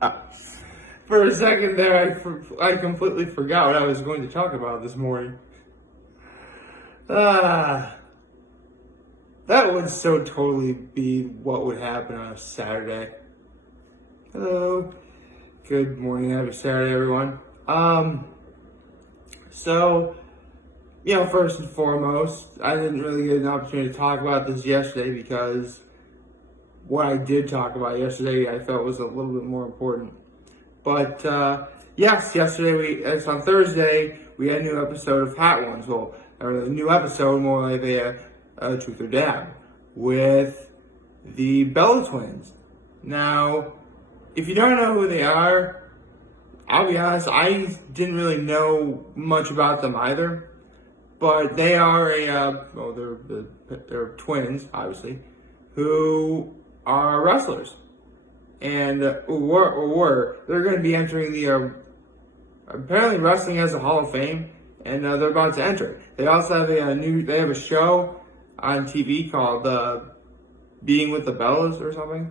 For a second there, I completely forgot what I was going to talk about this morning. That would so totally be what would happen on a Saturday. Hello. Good morning, happy Saturday, everyone. First and foremost, I didn't really get an opportunity to talk about this yesterday because what I did talk about yesterday I felt was a little bit more important. But yesterday it's on Thursday, we had a new episode of Hot Ones. Well, or a new episode, more like a Truth or Dab, with the Bella twins. Now, if you don't know who they are, I'll be honest, I didn't really know much about them either. But they are they're twins, obviously, who are wrestlers. And they're going to be entering the apparently wrestling has a Hall of Fame, and they're about to enter. They also have they have a show on TV called Being with the Bellas or something,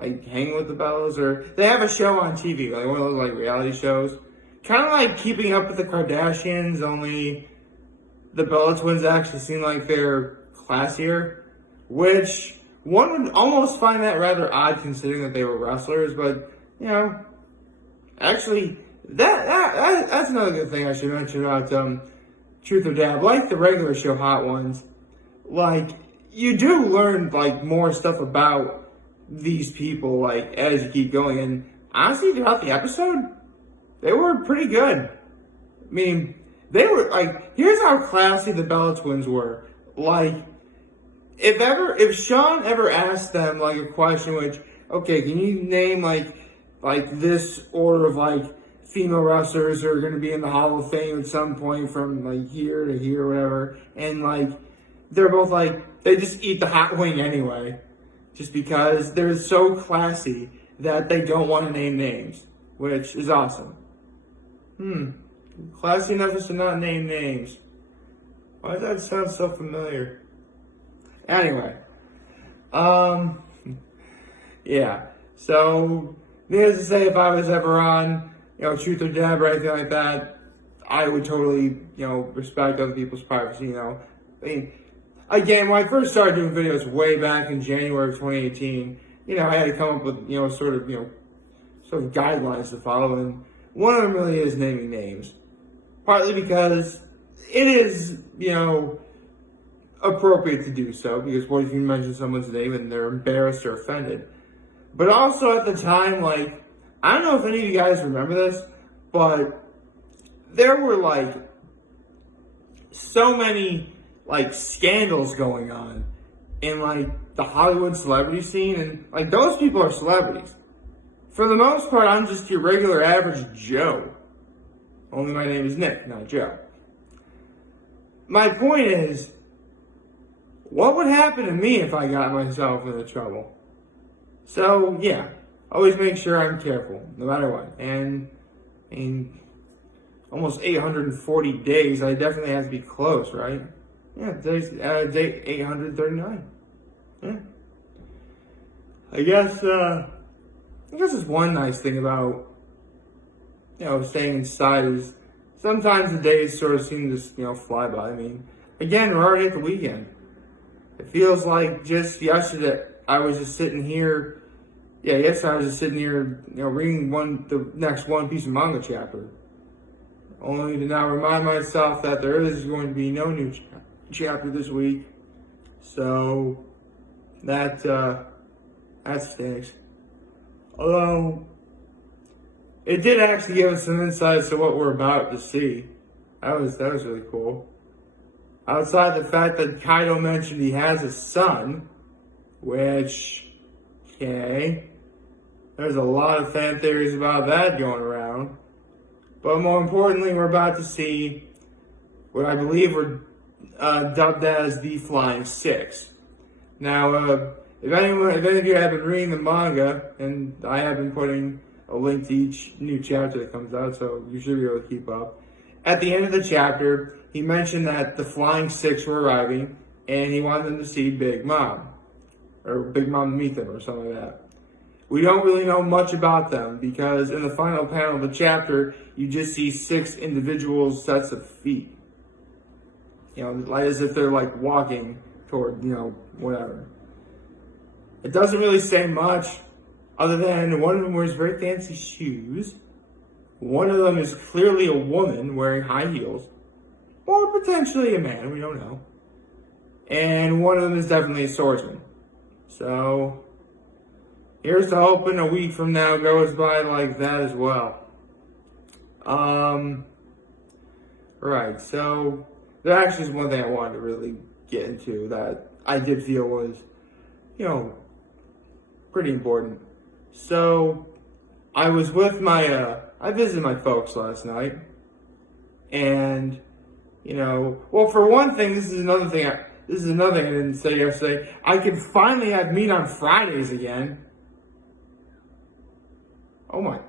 like Hanging with the Bellas, or they have a show on TV, like one of those like reality shows, kind of like Keeping Up with the Kardashians, only the Bella twins actually seem like they're classier, which one would almost find that rather odd considering that they were wrestlers, but, actually, that's another good thing I should mention about Truth or Dab. Like the regular show Hot Ones, like, you do learn, like, more stuff about these people, like, as you keep going, and honestly, throughout the episode, they were pretty good. I mean, they were, like, here's how classy the Bella twins were. Like, if Sean ever asked them, like, a question which, okay, can you name, like this order of, like, female wrestlers who are going to be in the Hall of Fame at some point from, like, here to here or whatever, and, like, they're both, like, they just eat the hot wing anyway, just because they're so classy that they don't want to name names, which is awesome. Classy enough as to not name names. Why does that sound so familiar? Anyway, so, needless to say, if I was ever on, Truth or Dab or anything like that, I would totally, respect other people's privacy, I mean, again, when I first started doing videos way back in January of 2018, I had to come up with, sort of guidelines to follow, and one of them really is naming names. Partly because it is, appropriate to do so, because what if you mention someone's name and they're embarrassed or offended? But also at the time, like, I don't know if any of you guys remember this, but there were, like, so many, like, scandals going on in, like, the Hollywood celebrity scene, and, like, those people are celebrities. For the most part, I'm just your regular average Joe. Only my name is Nick, not Joe. My point is, what would happen to me if I got myself into trouble? So, always make sure I'm careful, no matter what. And in almost 840 days, I definitely have to be close, right? Yeah, today's day 839. Yeah. I guess it's one nice thing about, staying inside is sometimes the days sort of seem to, fly by. I mean, again, we're already at the weekend. It feels like just yesterday I was just sitting here. Yesterday I was just sitting here, reading the next One Piece manga chapter. Only to now remind myself that there is going to be no new chapter this week. So, that stinks. Although, it did actually give us some insights to what we're about to see. That was really cool. Outside the fact that Kaido mentioned he has a son, which, okay, there's a lot of fan theories about that going around. But more importantly, we're about to see what I believe were dubbed as the Flying Six. Now, if any of you have been reading the manga, and I have been putting a link to each new chapter that comes out, so you should be able to keep up. At the end of the chapter, he mentioned that the Flying Six were arriving, and he wanted them to see Big Mom, or Big Mom to meet them, or something like that. We don't really know much about them because in the final panel of the chapter, you just see 6 individual sets of feet. You know, like as if they're like walking toward, whatever. It doesn't really say much other than one of them wears very fancy shoes. One of them is clearly a woman wearing high heels. Or potentially a man, we don't know. And one of them is definitely a swordsman. So, here's to hoping a week from now goes by like that as well. Right, so there actually is one thing I wanted to really get into that I did feel was, pretty important. So, I was with I visited my folks last night. And, well, for one thing, this is another thing I didn't say yesterday. I can finally have meat on Fridays again. Oh my.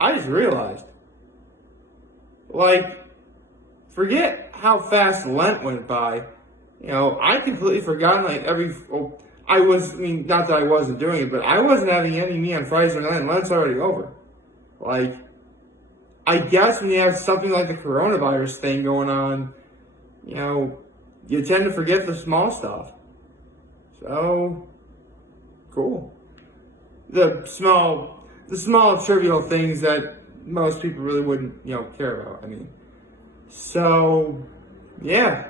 I just realized. Forget how fast Lent went by. I completely forgotten not that I wasn't doing it, but I wasn't having any meat on Fridays or Lent. Lent's already over. I guess when you have something like the coronavirus thing going on, you tend to forget the small stuff. So, cool. The small trivial things that most people really wouldn't, care about. So, yeah.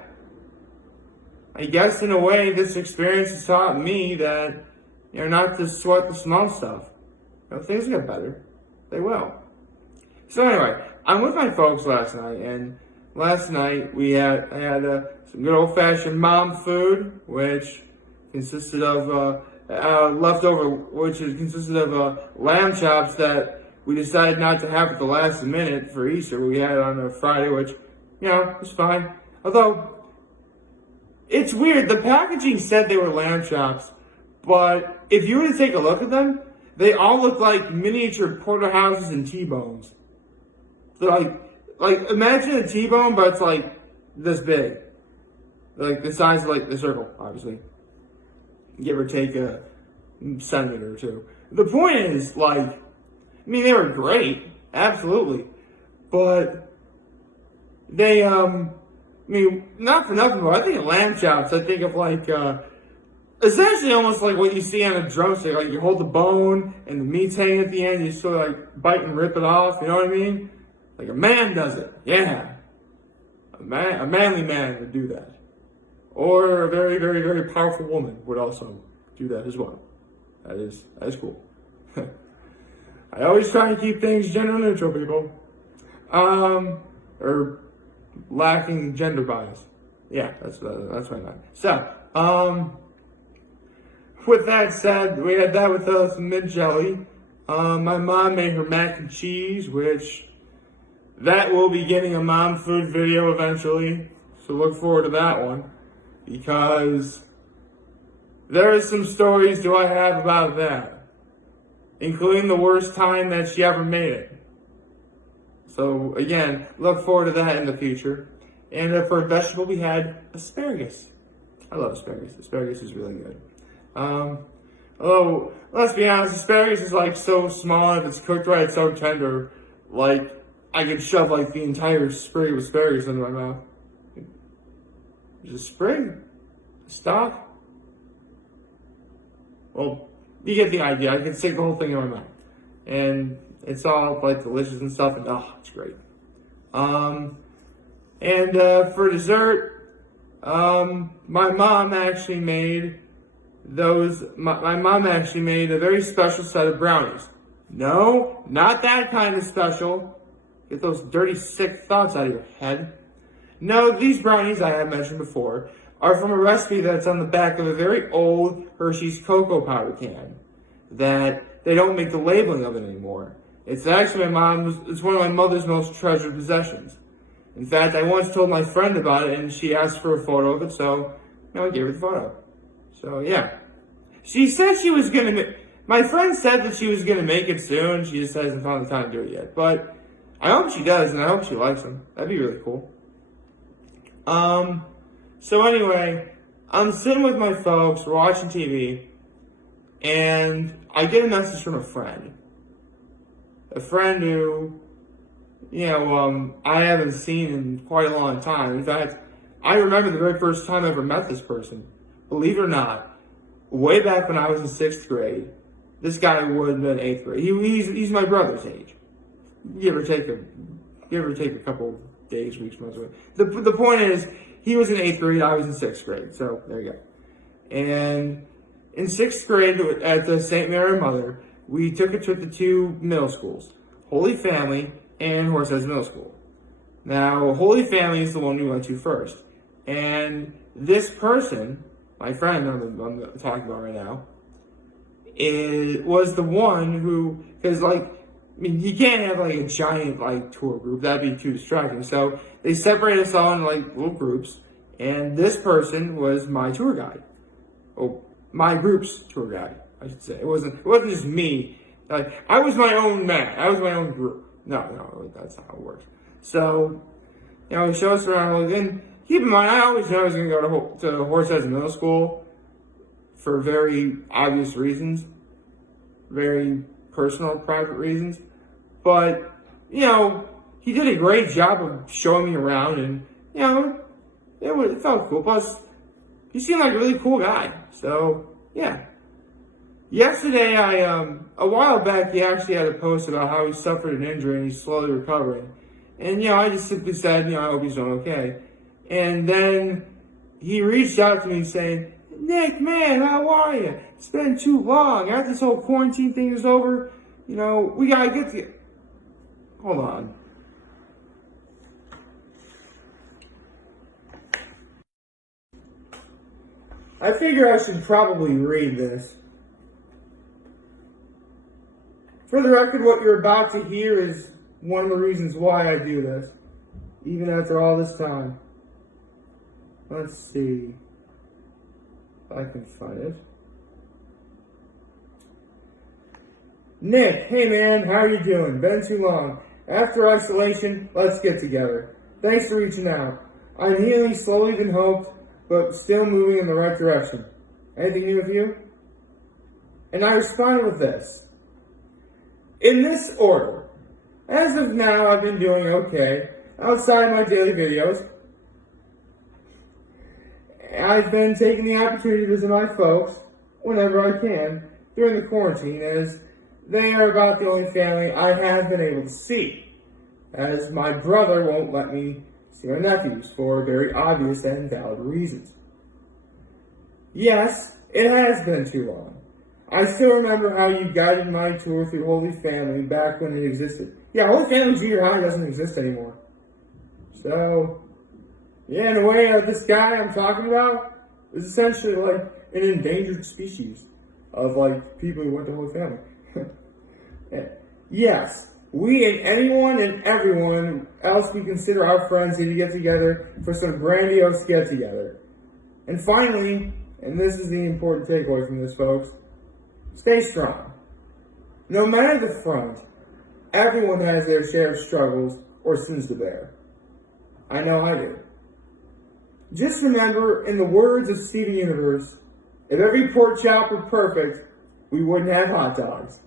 I guess in a way, this experience has taught me that, not to sweat the small stuff. Things get better. They will. So anyway, I'm with my folks last night, and last night I had some good old-fashioned mom food, which consisted of lamb chops that we decided not to have at the last minute for Easter. We had it on a Friday, which, was fine. Although, it's weird. The packaging said they were lamb chops, but if you were to take a look at them, they all look like miniature porterhouses and T-bones. So imagine a T-bone, but it's this big. The size of the circle, obviously. Give or take a centimeter or two. The point is, they were great, absolutely. But they, not for nothing, but I think of lamb chops, I think of essentially almost like what you see on a drumstick. You hold the bone and the meat's hanging at the end, you sort of bite and rip it off, you know what I mean? Like a man does it, yeah. A manly man would do that. Or a very, very, very powerful woman would also do that as well. That is cool. I always try to keep things gender neutral, people. Or lacking gender bias. Yeah, that's what I meant. So, with that said, we had that with some mint jelly. My mom made her mac and cheese, which that will be getting a mom food video eventually. So look forward to that one. Because there is some stories I have about that. Including the worst time that she ever made it. So again, look forward to that in the future. And for a vegetable, we had asparagus. I love asparagus. Asparagus is really good. Although, let's be honest, asparagus is so small, and if it's cooked right, it's so tender. I could shove the entire sprig of asparagus into my mouth. Is it a sprig? A stalk? Well, you get the idea. I could stick the whole thing in my mouth. And it's all delicious and stuff, and it's great. And for dessert, my mom actually made my mom actually made a very special set of brownies. No, not that kind of special. Get those dirty, sick thoughts out of your head. No, these brownies, I have mentioned before, are from a recipe that's on the back of a very old Hershey's cocoa powder can that they don't make the labeling of it anymore. It's actually it's one of my mother's most treasured possessions. In fact, I once told my friend about it, and she asked for a photo of it, so, I gave her the photo. So, yeah. She said she was going to my friend said that she was going to make it soon. She just hasn't found the time to do it yet. But I hope she does, and I hope she likes them. That'd be really cool. So anyway, I'm sitting with my folks, we're watching TV, and I get a message from a friend who, I haven't seen in quite a long time. In fact, I remember the very first time I ever met this person. Believe it or not, way back when I was in 6th grade, this guy would have been 8th grade. He's my brother's age, give or take a couple days, weeks, months away. The point is, he was in 8th grade, I was in 6th grade. So there you go. And in 6th grade at the St. Mary Mother, we took a trip to 2 middle schools, Holy Family and Horseheads Middle School. Now, Holy Family is the one we went to first. And this person, my friend I'm talking about right now, was the one who, because you can't have a giant tour group. That'd be too distracting. So they separated us all into little groups. And this person was my tour guide. Oh, my group's tour guide, I should say. It wasn't just me. I was my own man. I was my own group. No, that's not how it works. So, he showed us around. And keep in mind, I always knew I was going to go to Horseheads Middle School for very obvious reasons, very personal, private reasons. But, he did a great job of showing me around, and, it felt cool. Plus, he seemed like a really cool guy. So, yeah. Yesterday, a while back, he actually had a post about how he suffered an injury and he's slowly recovering. And, I just simply said, I hope he's doing okay. And then he reached out to me saying, Nick, man, how are you? It's been too long. After this whole quarantine thing is over, we gotta get together. Hold on. I figure I should probably read this. For the record, what you're about to hear is one of the reasons why I do this, even after all this time. Let's see if I can find it. Nick, hey man, how you doing? Been too long. After isolation, let's get together. Thanks for reaching out. I'm healing slowly than hoped, but still moving in the right direction. Anything new with you? And I responded with this. In this order, as of now, I've been doing okay outside my daily videos. I've been taking the opportunity to visit my folks whenever I can during the quarantine, as they are about the only family I have been able to see, as my brother won't let me see my nephews for very obvious and valid reasons. Yes, it has been too long. I still remember how you guided my tour through Holy Family back when it existed. Yeah, Holy Family Junior High doesn't exist anymore. So, yeah, in a way, this guy I'm talking about is essentially an endangered species of people who went to Holy Family. Yeah. Yes, we and anyone and everyone else we consider our friends need to get together for some grandiose get-together. And finally, and this is the important takeaway from this, folks, stay strong. No matter the front, everyone has their share of struggles or sins to bear. I know I do. Just remember, in the words of Steven Universe, if every pork chop were perfect, we wouldn't have hot dogs.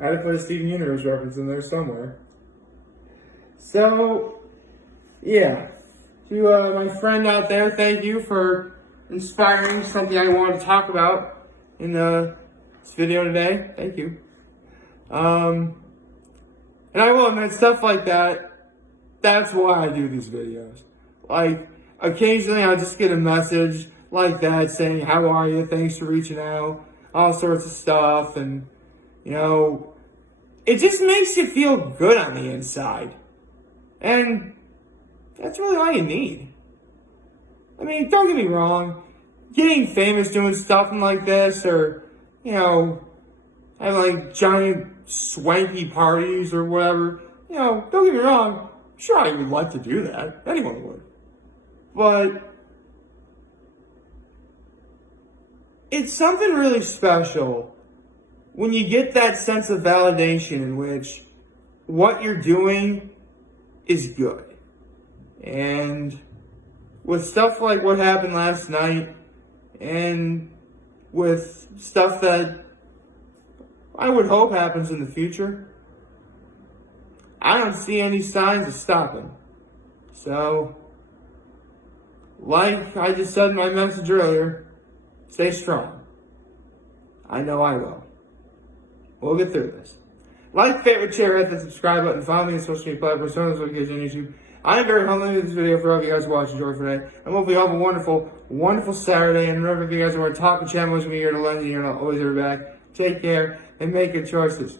I had to put a Steven Universe reference in there somewhere. So, yeah. To my friend out there, thank you for inspiring something I wanted to talk about in this video today. Thank you. And I will admit, stuff like that, that's why I do these videos. Occasionally I'll just get a message like that saying, how are you? Thanks for reaching out. All sorts of stuff. And, it just makes you feel good on the inside. And that's really all you need. I mean, don't get me wrong. Getting famous doing stuff like this, or, having giant swanky parties or whatever, don't get me wrong. Sure, I would like to do that. Anyone would. But it's something really special when you get that sense of validation in which what you're doing is good. And with stuff like what happened last night, and with stuff that I would hope happens in the future. I don't see any signs of stopping. So, like I just said in my message earlier, stay strong. I know I will. We'll get through this. Like, favorite, share, hit the subscribe button, follow me on social media platforms, turn on notifications on YouTube. I am very humble in this video for all of you guys watching. Enjoy for today. And hopefully you have a wonderful, wonderful Saturday. And remember, if you guys want to talk to channel, with me here to lend you, and I'll always be back. Take care and make good choices.